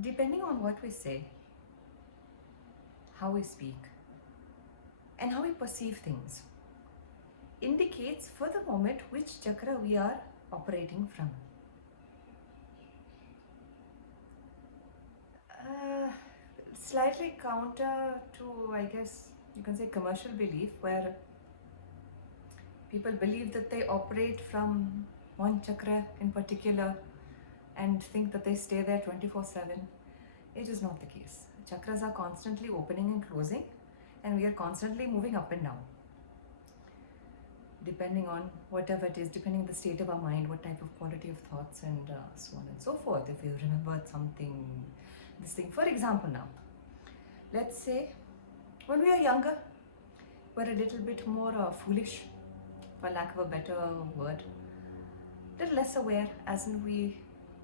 Depending on what we say, how we speak, and how we perceive things, indicates for the moment which chakra we are operating from. Slightly counter to, I guess, you can say commercial belief, where people believe that they operate from one chakra in particular and think that they stay there 24/7. It is not the case. Chakras are constantly opening and closing, and we are constantly moving up and down, depending on whatever it is, depending on the state of our mind, what type of quality of thoughts, and so on and so forth. If you remembered something, this thing, for example, now, let's say when we are younger, we're a little bit more foolish, for lack of a better word, a little less aware. As in, we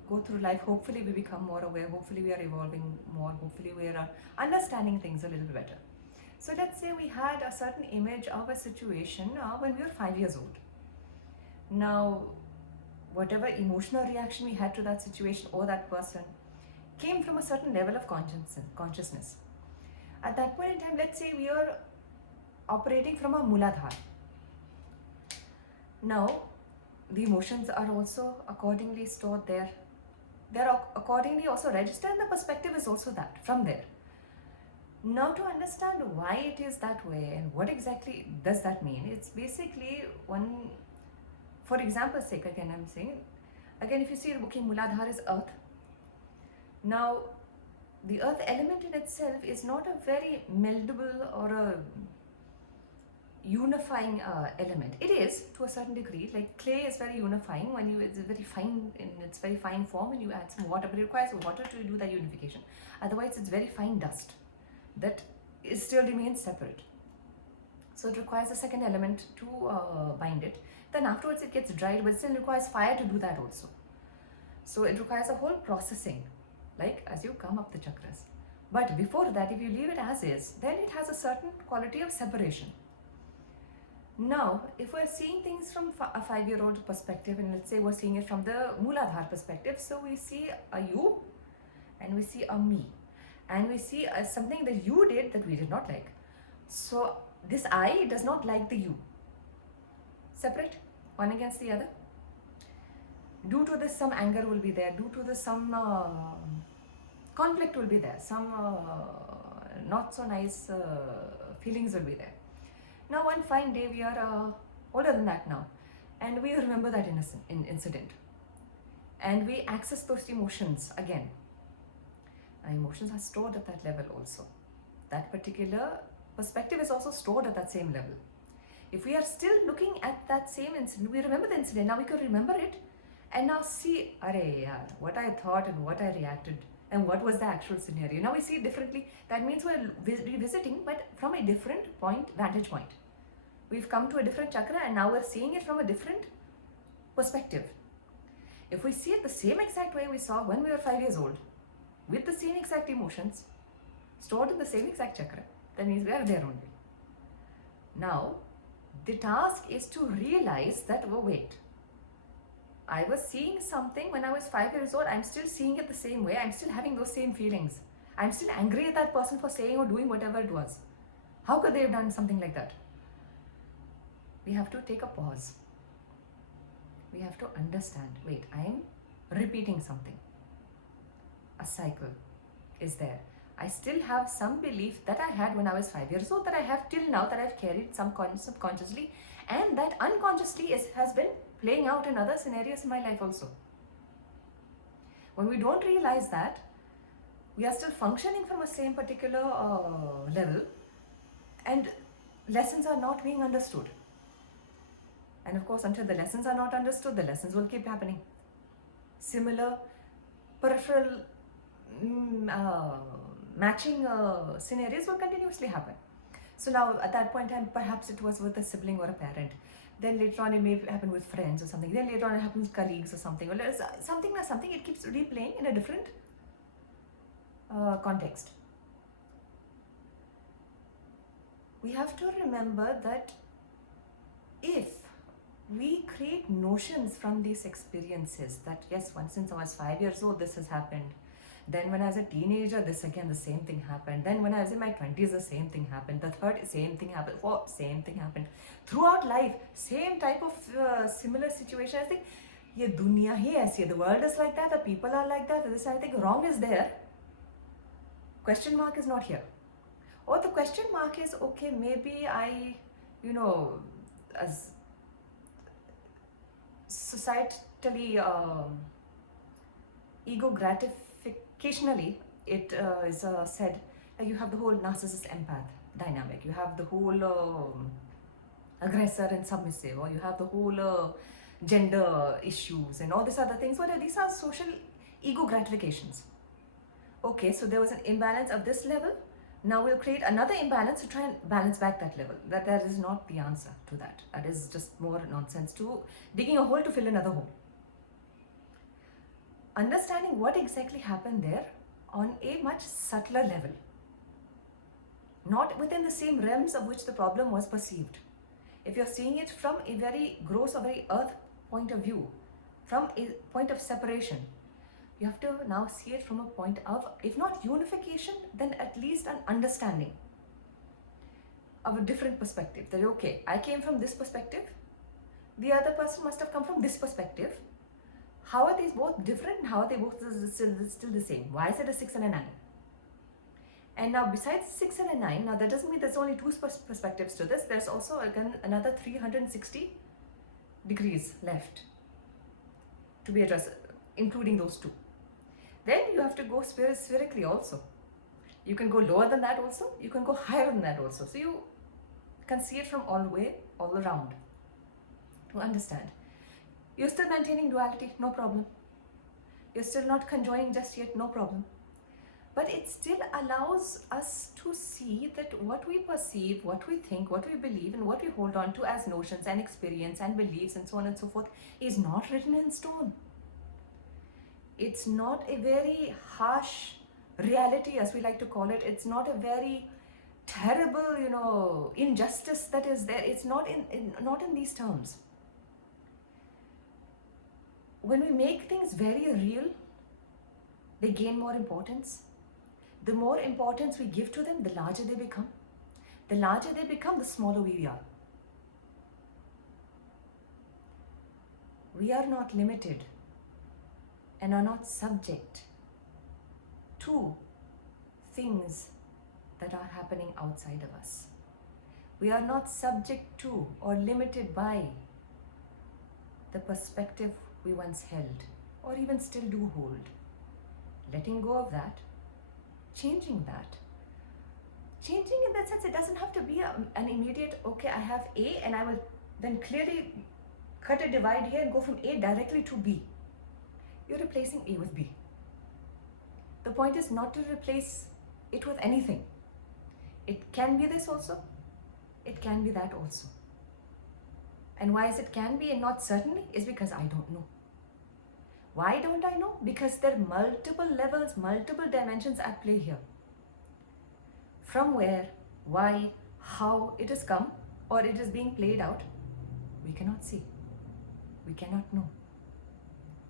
go through life, hopefully we become more aware, hopefully we are evolving more, hopefully we are understanding things a little better. So let's say we had a certain image of a situation when we were 5 years old. Now, whatever emotional reaction we had to that situation or that person came from a certain level of consciousness. At that point in time, let's say we are operating from a Muladhara. Now, the emotions are also accordingly stored there. They're accordingly also registered, and the perspective is also that, from there. Now, to understand why it is that way and what exactly does that mean, it's basically one, for example's sake, again I'm saying, again if you see the booking, Muladhara is earth. Now, the earth element in itself is not a very meldable or a unifying element. It is to a certain degree. Like clay is very unifying when you, it's very fine in its very fine form, when you add some water, but it requires water to do that unification. Otherwise, it's very fine dust that is still remains separate. So it requires a second element to bind it. Then afterwards it gets dried, but still requires fire to do that also. So it requires a whole processing, like as you come up the chakras. But before that, if you leave it as is, then it has a certain quality of separation. Now, if we're seeing things from a 5-year-old perspective, and let's say we're seeing it from the Muladhara perspective, so we see a you and we see a me, and we see something that you did that we did not like. So this I does not like the you. Separate, one against the other. Due to this, some anger will be there. Due to this, some conflict will be there. Some not so nice feelings will be there. Now, one fine day, we are older than that now, and we remember that incident, and we access those emotions again. Our emotions are stored at that level also. That particular perspective is also stored at that same level. If we are still looking at that same incident, we remember the incident, now we can remember it and now see, what I thought and what I reacted and what was the actual scenario. Now we see it differently. That means we're revisiting, but from a different vantage point. We've come to a different chakra, and now we're seeing it from a different perspective. If we see it the same exact way we saw when we were 5 years old, with the same exact emotions, stored in the same exact chakra, that means we are there only. Now, the task is to realize that, oh wait, I was seeing something when I was 5 years old, I'm still seeing it the same way, I'm still having those same feelings. I'm still angry at that person for saying or doing whatever it was. How could they have done something like that? We have to take a pause. We have to understand, wait, I am repeating something. A cycle is there. I still have some belief that I had when I was 5 years old, that I have till now, that I've carried subconsciously, and that unconsciously has been playing out in other scenarios in my life also. When we don't realize that, we are still functioning from a same particular level, and lessons are not being understood. And of course, until the lessons are not understood, the lessons will keep happening. Similar peripheral matching scenarios will continuously happen. So now at that point in time, perhaps it was with a sibling or a parent. Then later on it may happen with friends or something. Then later on it happens with colleagues or something. Or something, it keeps replaying in a different context. We have to remember that if we create notions from these experiences that yes, once since I was 5 years old, this has happened. Then when I was a teenager, this again, the same thing happened. Then when I was in my 20s, the same thing happened. The third, same thing happened. Fourth, same thing happened. Throughout life, same type of similar situation. I think, ये दुनिया ही ऐसी है. The world is like that. The people are like that. This, I think, wrong is there. Question mark is not here. Or the question mark is, okay, maybe I, as societally, ego gratificationally, it is said that you have the whole narcissist empath dynamic, you have the whole aggressor and submissive, or you have the whole gender issues and all these other things. What these are social ego gratifications. Okay, so there was an imbalance of this level. Now we'll create another imbalance to try and balance back that level. That is not the answer to that. That is just more nonsense to digging a hole to fill another hole. Understanding what exactly happened there on a much subtler level, not within the same realms of which the problem was perceived. If you're seeing it from a very gross or very earth point of view, from a point of separation, you have to now see it from a point of, if not unification, then at least an understanding of a different perspective. That okay, I came from this perspective, the other person must have come from this perspective. How are these both different? How are they both still the same? Why is it a 6 and a 9? And now besides 6 and a 9, now that doesn't mean there's only two perspectives to this. There's also again another 360 degrees left to be addressed, including those two. Then you have to go spherically also. You can go lower than that also. You can go higher than that also. So you can see it from all the way, all around to understand. You're still maintaining duality, no problem. You're still not conjoining just yet, no problem. But it still allows us to see that what we perceive, what we think, what we believe, and what we hold on to as notions and experience and beliefs and so on and so forth is not written in stone. It's not a very harsh reality, as we like to call it. It's not a very terrible, injustice that is there. It's not in these terms. When we make things very real, they gain more importance. The more importance we give to them, the larger they become. The larger they become, the smaller we are. We are not limited and are not subject to things that are happening outside of us. We are not subject to or limited by the perspective we once held or even still do hold. Letting go of that, changing that. Changing in that sense, it doesn't have to be an immediate, okay, I have A and I will then clearly cut a divide here and go from A directly to B. You're replacing A with B. The point is not to replace it with anything. It can be this also. It can be that also. And why is it can be and not certainly? Is because I don't know. Why don't I know? Because there are multiple levels, multiple dimensions at play here. From where, why, how it has come or it is being played out, we cannot see. We cannot know.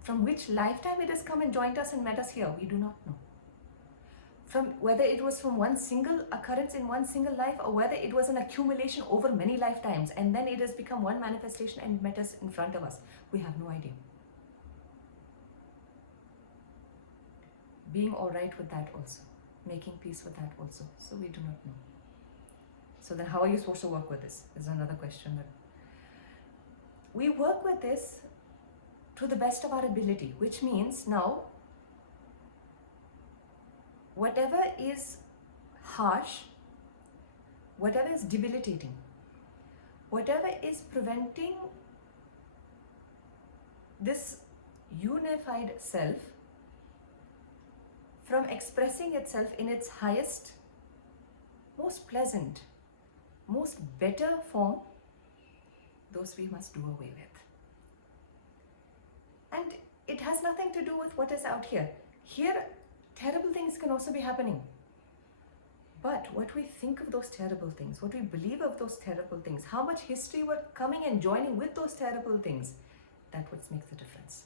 From which lifetime it has come and joined us and met us here, we do not know. From whether it was from one single occurrence in one single life or whether it was an accumulation over many lifetimes and then it has become one manifestation and met us in front of us, we have no idea. Being all right with that also, making peace with that also, so we do not know. So then how are you supposed to work with this is another question. That we work with this to the best of our ability, which means now whatever is harsh, whatever is debilitating, whatever is preventing this unified self from expressing itself in its highest, most pleasant, most better form, those we must do away with. And it has nothing to do with what is out here. Here, terrible things can also be happening. But what we think of those terrible things, what we believe of those terrible things, how much history we're coming and joining with those terrible things, that's what makes the difference.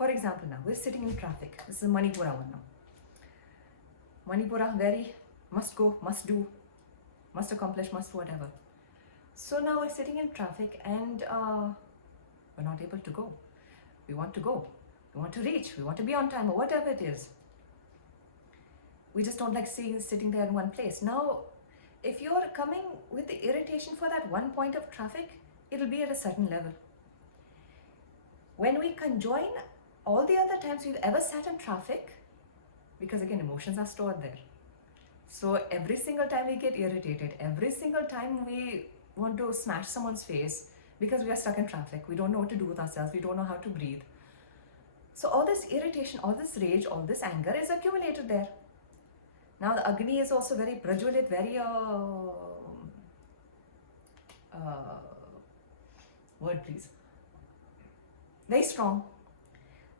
For example, now we're sitting in traffic. This is Manipura one now. Manipura, very must go, must do, must accomplish, must whatever. So now we're sitting in traffic and we're not able to go. We want to go. We want to reach. We want to be on time or whatever it is. We just don't like sitting there in one place. Now, if you're coming with the irritation for that one point of traffic, it'll be at a certain level. When we conjoin all the other times we've ever sat in traffic, because again, emotions are stored there. So every single time we get irritated, every single time we want to smash someone's face because we are stuck in traffic, we don't know what to do with ourselves, we don't know how to breathe. So all this irritation, all this rage, all this anger is accumulated there. Now the Agni is also very prajulit, very word please, very strong.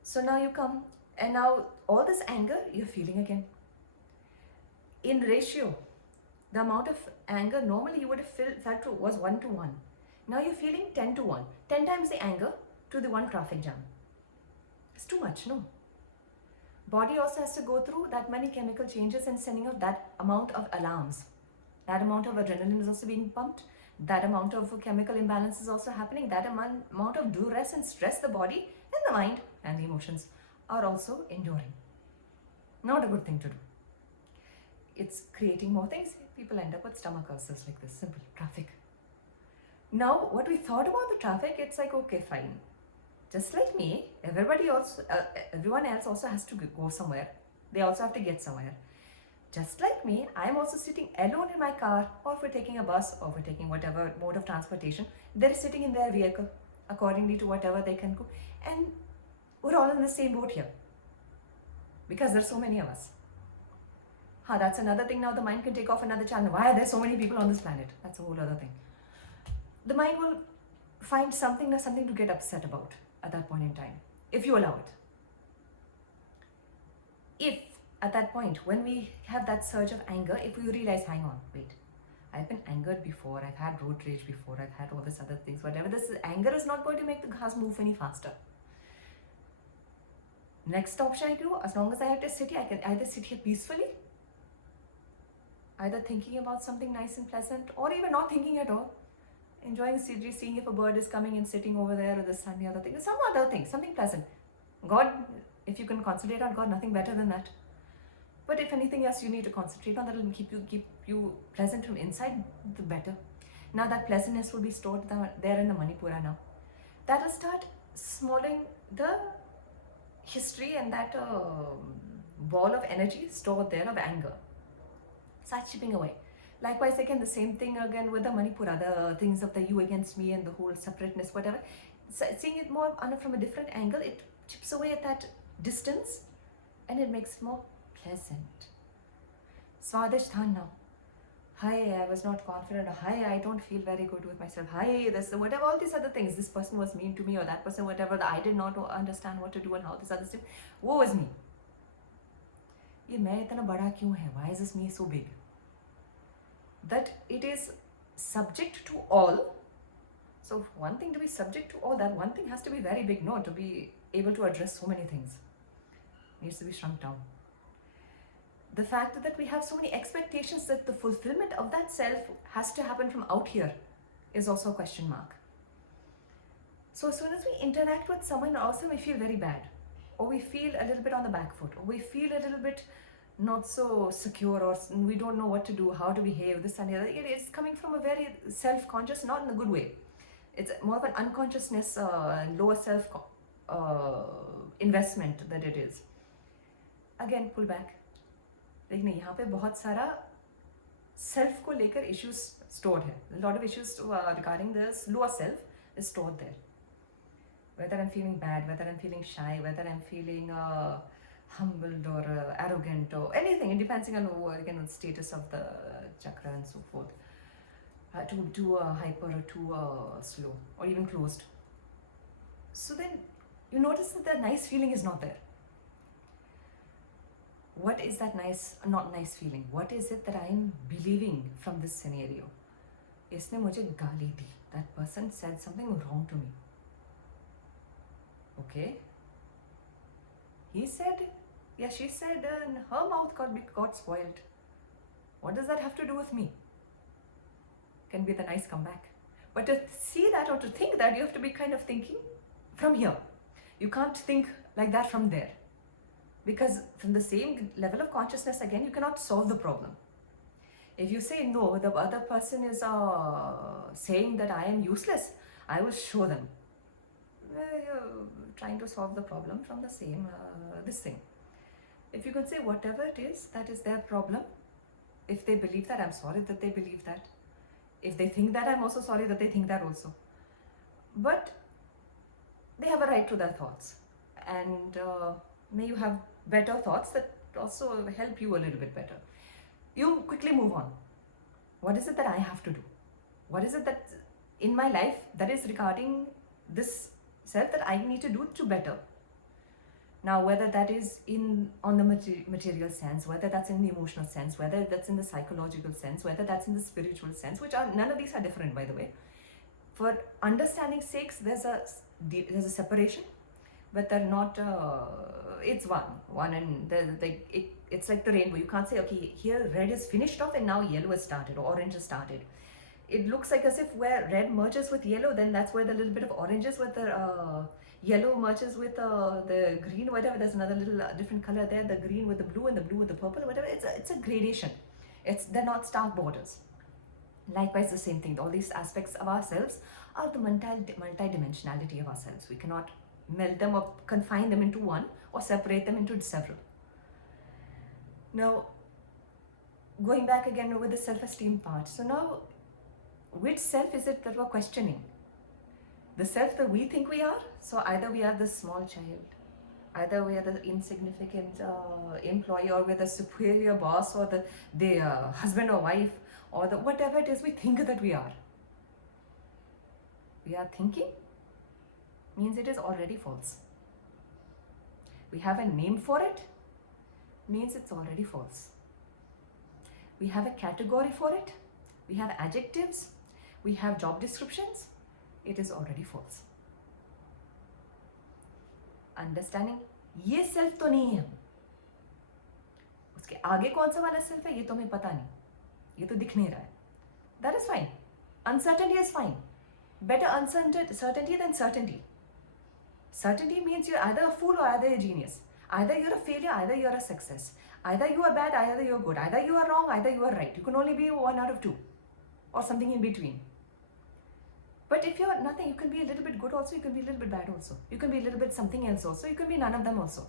So now you come and now all this anger you're feeling again. In ratio, the amount of anger normally you would have felt was 1 to 1. Now you're feeling 10 to 1. 10 times the anger to the one traffic jam. It's too much, no? Body also has to go through that many chemical changes and sending out that amount of alarms. That amount of adrenaline is also being pumped. That amount of chemical imbalance is also happening. That amount of duress and stress the body and the mind and the emotions are also enduring. Not a good thing to do. It's creating more things. People end up with stomach ulcers like this. Simple. Traffic. Now, what we thought about the traffic, it's like, okay, fine. Just like me, everyone else also has to go somewhere. They also have to get somewhere. Just like me, I'm also sitting alone in my car, or if we're taking a bus, or if we're taking whatever mode of transportation, they're sitting in their vehicle accordingly to whatever they can go. And we're all in the same boat here. Because there's so many of us. That's another thing. Now the mind can take off another channel. Why are there so many people on this planet? That's a whole other thing. The mind will find something to get upset about at that point in time, if you allow it. If at that point, when we have that surge of anger, if we realize, hang on, wait, I've been angered before, I've had road rage before, I've had all this other things, whatever, this anger is not going to make the cars move any faster. Next option I do, as long as I have to sit here, I can either sit here peacefully, either thinking about something nice and pleasant, or even not thinking at all. Enjoying the scenery, seeing if a bird is coming and sitting over there, or this and the other thing, some other thing, something pleasant. God, if you can concentrate on God, nothing better than that. But if anything else you need to concentrate on that will keep you pleasant from inside, the better. Now that pleasantness will be stored there in the Manipura now. That will start smalling the history and that ball of energy stored there of anger. Start chipping away. Likewise, again, the same thing again with the Manipura, the things of the you against me and the whole separateness, whatever. So seeing it more from a different angle, it chips away at that distance and it makes it more pleasant. Swadhishthan now. Hi, I was not confident. Hi, I don't feel very good with myself. Hi, this, whatever, all these other things. This person was mean to me, or that person, whatever. I did not understand what to do and how this other stuff. Woe was me. ये मैं इतना बड़ा क्यों है? Why is this me so big? That it is subject to all. So one thing to be subject to all, that one thing has to be very big, no, to be able to address so many things. Needs to be shrunk down. The fact that we have so many expectations that the fulfillment of that self has to happen from out here is also a question mark. So as soon as we interact with someone, also we feel very bad, or we feel a little bit on the back foot, or we feel a little bit not so secure, or we don't know what to do, how to behave, this and the other. It's coming from a very self-conscious, not in a good way. It's more of an unconsciousness, lower self investment that it is. Again, pull back. देखने यहाँ पे बहुत सारा self को लेकर issues stored है. A lot of issues regarding this lower self is stored there. Whether I'm feeling bad, whether I'm feeling shy, whether I'm feeling humbled or arrogant or anything, depending on again on the status of the chakra and so forth. Too hyper or too slow or even closed. So then you notice that the nice feeling is not there. What is that not nice feeling? What is it that I am believing from this scenario? इसने मुझे गाली दी. That person said something wrong to me. Okay. He said, yeah, she said, and her mouth got spoiled. What does that have to do with me? Can be the nice comeback. But to see that or to think that, you have to be kind of thinking from here. You can't think like that from there. Because from the same level of consciousness, again, you cannot solve the problem. If you say no, the other person is saying that I am useless, I will show them. You're trying to solve the problem from the same, this thing. If you could say whatever it is, that is their problem. If they believe that, I'm sorry that they believe that. If they think that, I'm also sorry that they think that also. But they have a right to their thoughts. And may you have better thoughts that also help you a little bit better. You quickly move on. What is it that I have to do? What is it that in my life that is regarding this self that I need to do to better? Now, whether that is on the material sense, whether that's in the emotional sense, whether that's in the psychological sense, whether that's in the spiritual sense, which are, none of these are different, by the way. For understanding sakes, there's a separation, but they're not. It's one, and it's like the rainbow. You can't say, okay, here red is finished off and now yellow has started or orange has started. It looks like as if where red merges with yellow, then that's where the little bit of orange is, with the yellow merges with the green, whatever. There's another little different color there, the green with the blue and the blue with the purple, whatever. It's a gradation. They're not stark borders. Likewise, the same thing. All these aspects of ourselves are the multidimensionality of ourselves. We cannot melt them or confine them into one or separate them into several. Now, going back again over the self-esteem part. So now, which self is it that we're questioning? The self that we think we are? So either we are the small child, either we are the insignificant employee, or we're the superior boss, or the husband or wife, or the whatever it is we think that we are. We are thinking means it is already false. We have a name for it means it's already false. We have a category for it, we have adjectives, we have job descriptions, it is already false. Understanding ये self तो नहीं है, उसके आगे कौन सा वाला self है ये तो हमें पता नहीं, ये तो दिख नहीं रहा है. That is fine. Uncertainty is fine. Better uncertainty than certainty. Certainty means you're either a fool or either a genius. Either you're a failure, either you're a success. Either you are bad, either you're good. Either you are wrong, either you are right. You can only be one out of two, or something in between. But if you're nothing, you can be a little bit good also, you can be a little bit bad also. You can be a little bit something else also, you can be none of them also.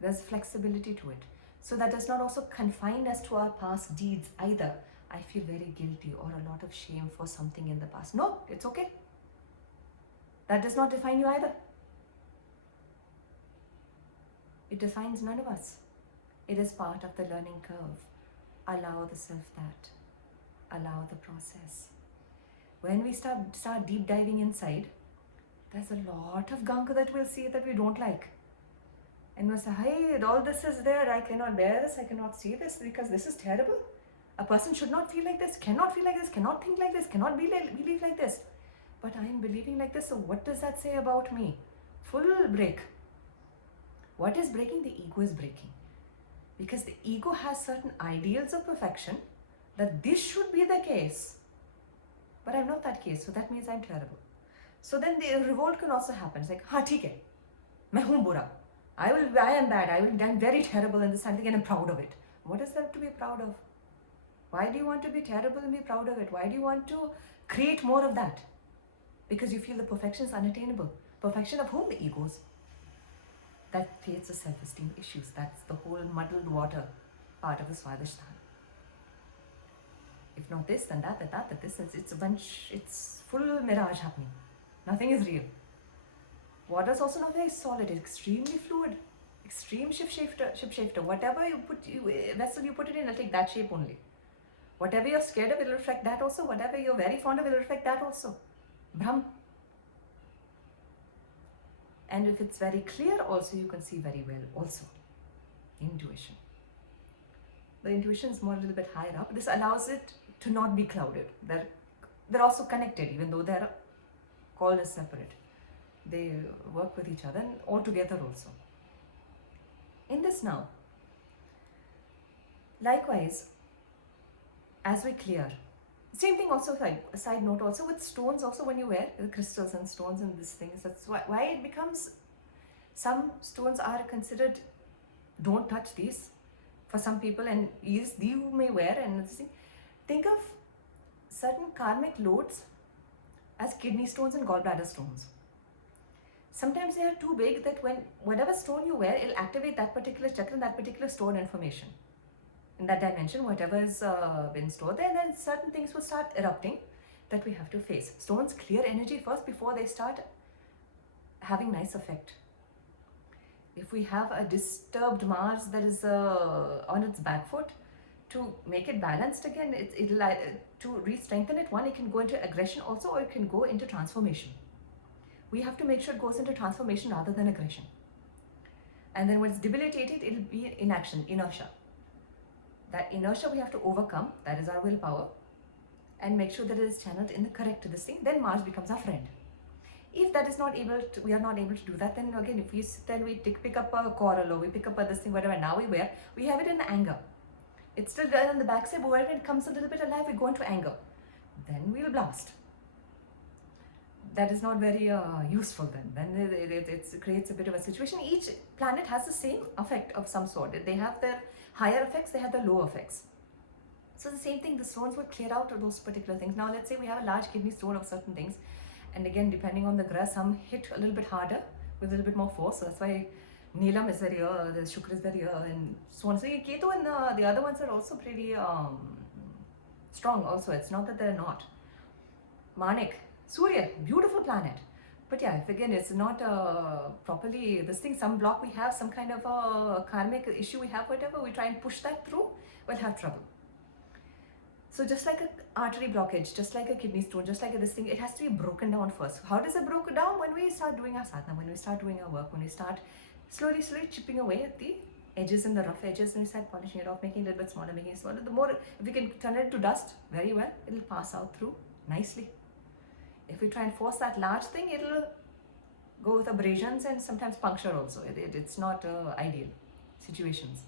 There's flexibility to it. So that does not also confine us to our past deeds either. I feel very guilty or a lot of shame for something in the past. No, it's okay. That does not define you either. It defines none of us. It is part of the learning curve. Allow the self that. Allow the process. When we start deep diving inside, there's a lot of gunk that we'll see that we don't like. And we'll say, hey, all this is there, I cannot bear this, I cannot see this because this is terrible. A person should not feel like this, cannot feel like this, cannot think like this, cannot believe like this. But I am believing like this, so what does that say about me? Full break. What is breaking? The ego is breaking. Because the ego has certain ideals of perfection, that this should be the case. But I'm not that case, so that means I'm terrible. So then the revolt can also happen. It's like, ha, theek hai, main hoon bura. I am bad, I'm very terrible in this something and I'm proud of it. What is there to be proud of? Why do you want to be terrible and be proud of it? Why do you want to create more of that? Because you feel the perfection is unattainable. Perfection of whom? The egos. That creates the self-esteem issues. That's the whole muddled water part of the Swadhisthana. If not this, then that, this, it's a bunch, it's full mirage happening. Nothing is real. Water is also not very solid, it's extremely fluid, extreme shapeshifter. Whatever vessel you put it in, it'll take that shape only. Whatever you're scared of, it'll reflect that also. Whatever you're very fond of, it'll reflect that also. Brahm. And if it's very clear also, you can see very well also. Intuition. The intuition is more a little bit higher up. This allows it to not be clouded. They're also connected, even though they're called as separate. They work with each other and all together also. In this now, likewise, as we clear, same thing also, a side note also with stones also, when you wear the crystals and stones and these things, that's why it becomes, some stones are considered, don't touch these for some people, and these you may wear. And think of certain karmic loads as kidney stones and gallbladder stones. Sometimes they are too big that when whatever stone you wear, it'll activate that particular chakra and that particular stored information in that dimension, whatever has been stored there, and then certain things will start erupting that we have to face. Stones clear energy first before they start having nice effect. If we have a disturbed Mars that is on its back foot, to make it balanced again, it'll to re-strengthen it, one, it can go into aggression also, or it can go into transformation. We have to make sure it goes into transformation rather than aggression. And then when it's debilitated, it'll be inaction, inertia. That inertia we have to overcome, that is our willpower, and make sure that it is channeled in the correct this thing. Then Mars becomes our friend. If that is not able to, we are not able to do that, then again, if we sit and we pick up a coral, or we pick up this thing, whatever, now we wear, we have it in anger. It's still there on the backside, but when it comes a little bit alive, we go into anger. Then we'll blast. That is not very useful then. Then it creates a bit of a situation. Each planet has the same effect of some sort. They have their higher effects, they have the low effects. So the same thing, the stones will clear out of those particular things. Now let's say we have a large kidney stone of certain things, and again, depending on the grass, some hit a little bit harder with a little bit more force. So that's why Neelam is very the Shukra is very and so on. So Ketu and the other ones are also pretty strong also. It's not that they're not. Manik, Surya, beautiful planet. But yeah, if again it's not properly this thing, some block we have, some kind of a karmic issue we have, whatever, we try and push that through, we'll have trouble. So just like an artery blockage, just like a kidney stone, just like this thing, it has to be broken down first. How does it broken down? When we start doing our sadhana, when we start doing our work, when we start slowly chipping away at the edges and the rough edges, and we start polishing it off, making it a little bit smaller, making it smaller. The more, if we can turn it into dust, very well, it'll pass out through nicely. If we try and force that large thing, it'll go with abrasions and sometimes puncture also. It's not ideal situations.